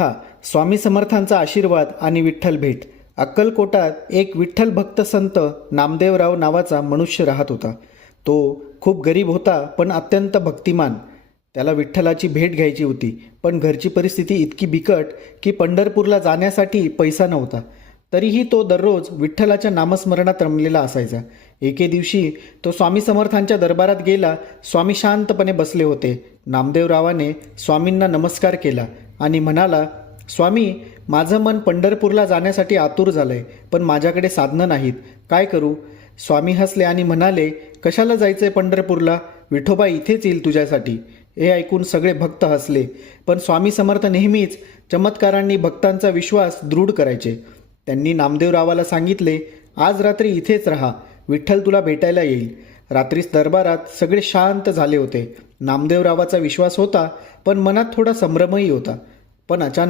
कथा स्वामी समर्थांचा आशीर्वाद आणि विठ्ठल भेट. अक्कलकोटात एक विठ्ठल भक्त संत नामदेवराव नावाचा मनुष्य राहत होता. तो खूप गरीब होता, पण अत्यंत भक्तिमान. त्याला विठ्ठलाची भेट घ्यायची होती, पण घरची परिस्थिती इतकी बिकट की पंढरपूरला जाण्यासाठी पैसा नव्हता. तरीही तो दररोज विठ्ठलाच्या नामस्मरणात रमलेला असायचा. एके दिवशी तो स्वामी समर्थांच्या दरबारात गेला. स्वामी शांतपणे बसले होते. नामदेवरावाने स्वामींना नमस्कार केला आणि म्हणाला, स्वामी, माझं मन पंढरपूरला जाण्यासाठी आतुर झालंय, पण माझ्याकडे साधनं नाहीत. काय करू? स्वामी हसले आणि म्हणाले, कशाला जायचंय पंढरपूरला? विठोबा इथेच येईल तुझ्यासाठी. हे ऐकून सगळे भक्त हसले. पण स्वामी समर्थ नेहमीच चमत्कारांनी भक्तांचा विश्वास दृढ करायचे. त्यांनी नामदेवरावाला सांगितले, आज रात्री इथेच राहा, विठ्ठल तुला भेटायला येईल. रात्रीच दरबारात सगळे शांत झाले होते. नामदेवरावाचा विश्वास होता, पण मनात थोडा संभ्रमही होता. पण अचानक